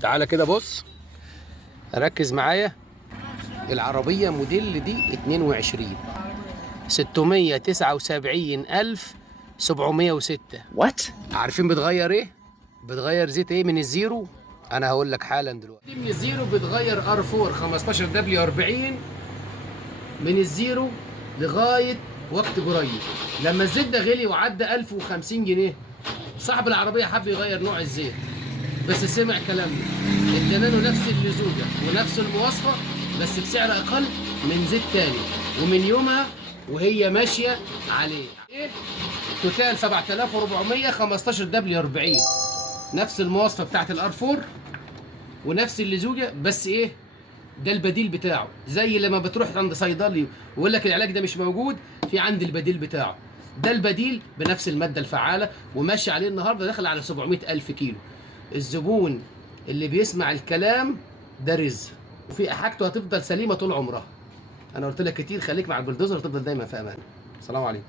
تعالى كده بص، ركز معايا. العربية موديل دي 22 679,706. What? عارفين بتغير ايه؟ بتغير زيت ايه من الزيرو؟ انا هقول لك حالا دلوقتي. من الزيرو بتغير ار 4 15 دبليو 40 من الزيرو لغايه وقت قريب. لما الزيت ده غلي وعدى 1050 جنيه، صاحب العربيه حب يغير نوع الزيت، بس سمع كلامنا، ادينا له نفس اللزوجه ونفس المواصفه بس بسعر اقل من زيت تاني، ومن يومها وهي ماشيه عليه. ايه؟ توتال 7400 15 دبليو 40، نفس المواصفه بتاعت الار 4 ونفس اللزوجه، بس ايه؟ ده البديل بتاعه. زي لما بتروح عند صيدلي ويقول لك العلاج ده مش موجود، في عندي البديل بتاعه. ده البديل بنفس الماده الفعاله، وماشي عليه النهارده داخل على 700,000 كيلو. الزبون اللي بيسمع الكلام ده رزق، وفي حاجته هتفضل سليمه طول عمرها. انا قلت لك كتير، خليك مع البلدوزر وتفضل دايما في امان. السلام عليكم.